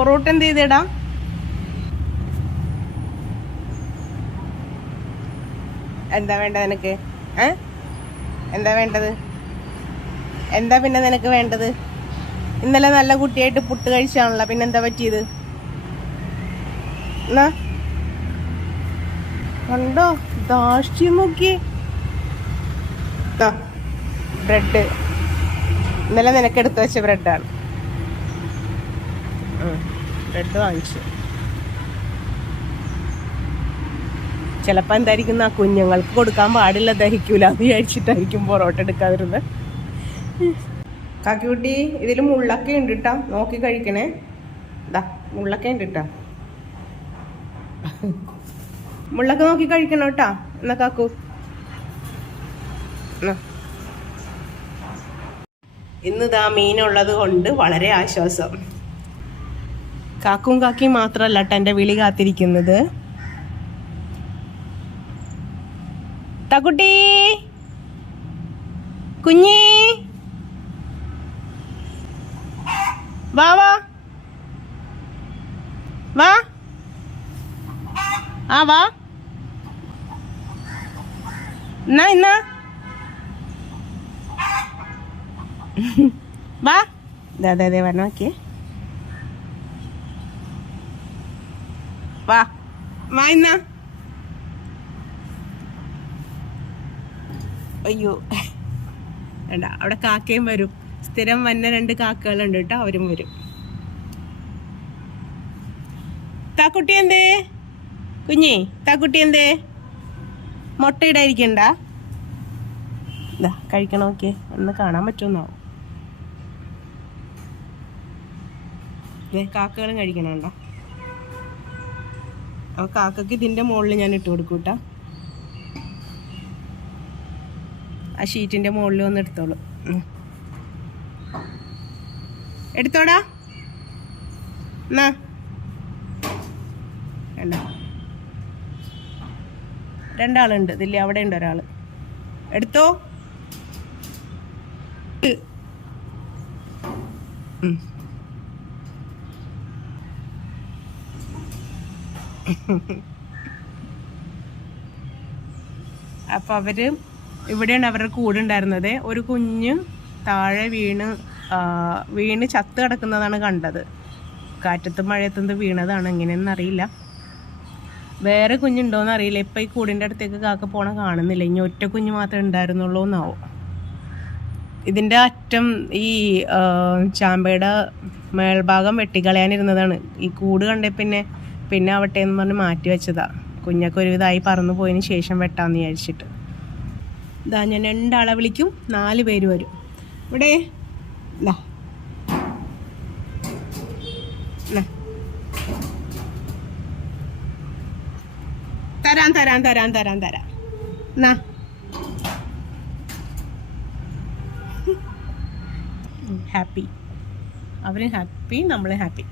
പൊറോട്ട എന്ത് ചെയ്തേടാ? എന്താ വേണ്ടത് നിനക്ക്? ഏ? എന്താ വേണ്ടത്? എന്താ പിന്നെ നിനക്ക് വേണ്ടത്? ഇന്നലെ നല്ല കുട്ടിയായിട്ട് പുട്ട് കഴിച്ചാണല്ലോ പിന്നെ എന്താ പറ്റിയത്? എന്നാ കണ്ടോ? ദാഷ്ട്യം നോക്കി. ബ്രെഡ്. ഇന്നലെ നിനക്ക് എടുത്തു വെച്ച ബ്രെഡാണ്. ബ്രെഡ് വാങ്ങിച്ചു ചിലപ്പോൾ എന്തായിരിക്കും ആ കുഞ്ഞുങ്ങൾക്ക് കൊടുക്കാൻ പാടില്ല ദഹിക്കൂല എന്ന് വിചാരിച്ചിട്ടായിരിക്കും പൊറോട്ട എടുക്കാതിരുന്നത് കാക്കിക്കുട്ടി ഇതിൽ മുള്ളൊക്കെ ഉണ്ട് കേട്ടോ നോക്കി കഴിക്കണേ. ഇതാ മുള്ളൊക്കെ ഉണ്ട് കേട്ടോ മുള്ളൊക്കെ നോക്കി കഴിക്കണം കേട്ടോ. എന്നാ കാക്കു. ഇന്നിതാ മീനുള്ളത് കൊണ്ട് വളരെ ആശ്വാസം. കാക്കും കാക്കിയും മാത്രമല്ല കേട്ടോ എന്റെ വിളി കാത്തിരിക്കുന്നത്. തക്കുട്ടി കുഞ്ഞി. വാ വാ. വാ. ആ വാ. എന്നാ ഇന്ന വാ. അതെ അതെ വരണം വാ. വാ അയ്യോ. വേണ്ട അവിടെ കാക്കയും വരും. സ്ഥിരം വന്ന രണ്ട് കാക്കകളുണ്ട് കേട്ടോ അവരും വരും. താക്കുട്ടി എന്തേ? കുഞ്ഞി താക്കുട്ടി എന്തേ? മുട്ടയിടായിരിക്കണ്ട ഇതാ കഴിക്കണം ഓക്കെ ഒന്ന് കാണാൻ പറ്റുമെന്നാവും കാക്കകളും കഴിക്കണുണ്ടോ? അപ്പൊ കാക്കക്ക് ഇതിന്റെ മുകളിൽ ഞാൻ ഇട്ട് കൊടുക്കൂട്ട ആ ഷീറ്റിന്റെ മുകളിൽ ഒന്ന് എടുത്തോളൂ. എടുത്തോടാ. എന്നാ. വേണ്ട രണ്ടാളുണ്ട്. ഇതില്ല അവിടെ ഉണ്ട് ഒരാൾ. എടുത്തോ. ഉം. അപ്പൊ അവർ ഇവിടെയാണ് അവരുടെ കൂടെ ഉണ്ടായിരുന്നത്. ഒരു കുഞ്ഞ് താഴെ വീണ് വീണ് ചത്ത് കിടക്കുന്നതാണ് കണ്ടത്. കാറ്റത്തും മഴയത്തും വീണതാണ്. എങ്ങനെയെന്ന് അറിയില്ല. വേറെ കുഞ്ഞുണ്ടോന്ന് അറിയില്ല. ഇപ്പൊ ഈ കൂടിന്റെ അടുത്തേക്ക് കാക്ക പോണ കാണുന്നില്ല. ഇനി ഒറ്റ കുഞ്ഞു മാത്രമേ ഉണ്ടായിരുന്നുള്ളൂ എന്നാവും. ഇതിന്റെ അറ്റം ഈ ചാമ്പയുടെ മേൽഭാഗം വെട്ടിക്കളയാനിരുന്നതാണ്. ഈ കൂട് കണ്ടേ പിന്നെ പിന്നെ ആവട്ടെ എന്ന് പറഞ്ഞ് മാറ്റി വെച്ചതാ. കുഞ്ഞൊക്കെ ഒരുവിധമായി പറന്നു പോയതിന് ശേഷം വെട്ടാന്ന് വിചാരിച്ചിട്ട്. ഇതാ ഞാൻ രണ്ടാളെ വിളിക്കും നാല് പേര് വരും. ഇവിടെ ഇതാ തരാൻ തരാൻ തരാൻ തരാം തരാം തരാം. എന്നാ ഹാപ്പി. അവരും ഹാപ്പി നമ്മളും ഹാപ്പി.